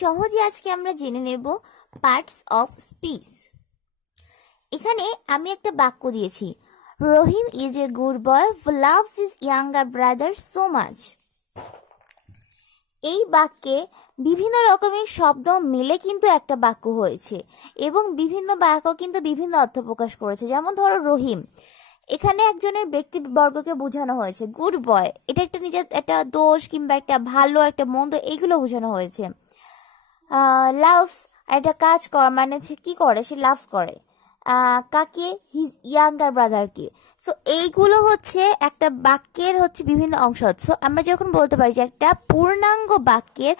সহজে আজকে আমরা জেনে নেব পার্টস অফ স্পিচ। এখানে আমি একটা বাক্য দিয়েছি, Rahim is a good boy who loves his younger brother so much. এই বাক্যে বিভিন্ন রকমের শব্দ মিলে কিন্তু একটা বাক্য হয়েছে এবং বিভিন্ন বাক্য কিন্তু বিভিন্ন অর্থ প্রকাশ করেছে। যেমন ধরো রহিম, এখানে একজনের ব্যক্তিবর্গকে বোঝানো হয়েছে। গুড বয়, এটা একটা নিজের একটা দোষ কিংবা একটা ভালো একটা মন্দ এইগুলো বোঝানো হয়েছে। লাভস, একটা কাজ কর মানে সে কি করে, সে লাভস করে কাকে, হিজ ইয়াঙ্গার ব্রাদারকে। সো এইগুলো হচ্ছে একটা বাক্যের হচ্ছে বিভিন্ন অংশ। সো আমরা যখন বলতে পারি যে একটা পূর্ণাঙ্গ বাক্যের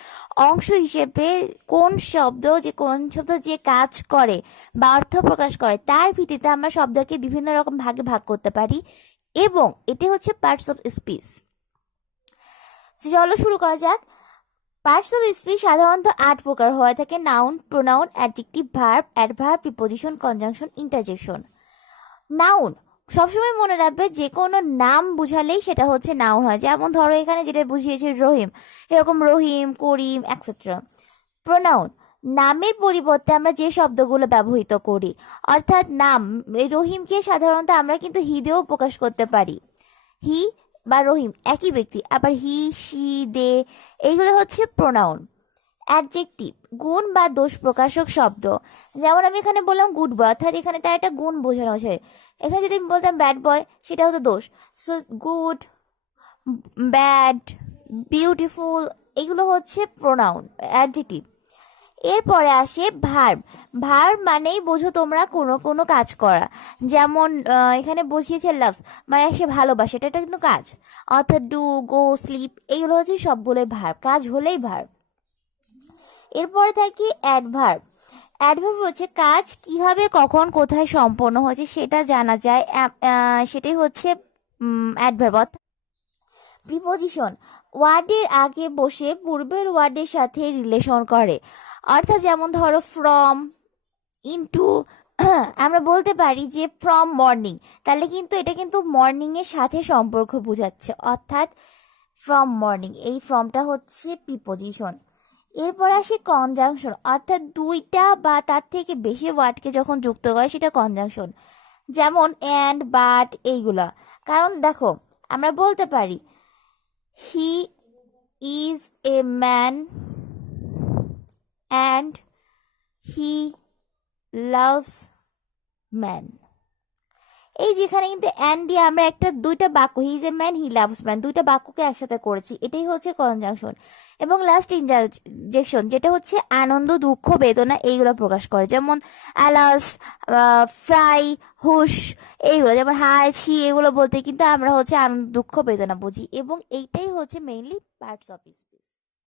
অংশ হিসেবে কোন শব্দ যে কাজ করে বা অর্থ প্রকাশ করে তার ভিত্তিতে আমরা শব্দকে বিভিন্ন রকম ভাগে ভাগ করতে পারি, এবং এটি হচ্ছে পার্টস অফ স্পিচ। চলো শুরু করা যাক। পার্টস অফ স্পিচ সাধারণত 8 প্রকার হয়ে থাকে: noun, pronoun, adjective, verb, adverb, preposition, conjunction, interjection. Noun সবসময় মনে রাখবে, যে কোনো নাম বুঝালেই সেটা হচ্ছে নাউন হয়। যেমন ধরো এখানে যেটা বুঝিয়েছে রহিম, এরকম রহিম, করিম, এক্সেট্রা। প্রোনাউন নামের পরিবর্তে আমরা যে শব্দগুলো ব্যবহৃত করি, অর্থাৎ নাম রহিমকে সাধারণত আমরা কিন্তু হি দিয়েও প্রকাশ করতে পারি। হি বা রহিম একই ব্যক্তি, আবার হি, সি, দে এইগুলো হচ্ছে প্রোনাউন। অ্যাডজেক্টিভ গুণ বা দোষ প্রকাশক শব্দ। যেমন আমি এখানে বললাম গুড বয়, অর্থাৎ এখানে তার একটা গুণ বোঝানো হয়েছে। এখানে যদি আমি বলতাম ব্যাড বয়, সেটা হতো দোষ। সো গুড, ব্যাড, বিউটিফুল এগুলো হচ্ছে প্রোনাউন, অ্যাডজেক্টিভ। এরপরে আসে ভার্ব। ভার্ব মানেই বোঝো তোমরা কোনো কোনো কাজ করা। যেমন এখানে বসিয়েছে লাভস, মানে সে ভালোবাসে, এটা কিন্তু কাজ। অর্থাৎ ডু, গো, স্লিপ এইগুলো হচ্ছে সবগুলোই ভার্ব, কাজ হলেই ভার্ব। এরপরে থাকি অ্যাডভার্ব। অ্যাডভার্ব হচ্ছে কাজ কিভাবে, কখন, কোথায় সম্পন্ন হয়েছে সেটা জানা যায়, সেটাই হচ্ছে অ্যাডভার্ব। প্রিপোজিশন ওয়ার্ডের আগে বসে পূর্বের ওয়ার্ডের সাথে রিলেশন করে। অর্থাৎ যেমন ধরো ফ্রম, ইনটু। আমরা বলতে পারি যে ফ্রম মর্নিং, তাহলে কিন্তু এটা কিন্তু মর্নিং এর সাথে সম্পর্ক বোঝাচ্ছে, অর্থাৎ ফ্রম মর্নিং, এই ফ্রমটা হচ্ছে প্রিপোজিশন। এরপর আসে কনজাংশন, অর্থাৎ দুইটা বা তার থেকে বেশি ওয়ার্ডকে যখন যুক্ত করে সেটা কনজাংশন। যেমন অ্যান্ড, বাট এইগুলা। কারণ দেখো আমরা বলতে পারি he is a man and he loves man. এই যেখানে কিন্তু অ্যান্ড দিয়ে আমরা দুইটা বাক্য, he is a man, he loves man, দুইটা বাক্যকে একসাথে করেছি, এটাই হচ্ছে কনজাংশন। এবং লাস্ট ইন্টারজেকশন, যেটা হচ্ছে আনন্দ, দুঃখ, বেদনা এইগুলো প্রকাশ করে। যেমন অ্যালাস, ফ্রাই, হুশ এইগুলো, যেমন হাই, ছি এগুলো বলতে কিন্তু আমরা হচ্ছে আনন্দ, দুঃখ, বেদনা বুঝি, এবং এইটাই হচ্ছে মেইনলি পার্টস অফ স্পিচ।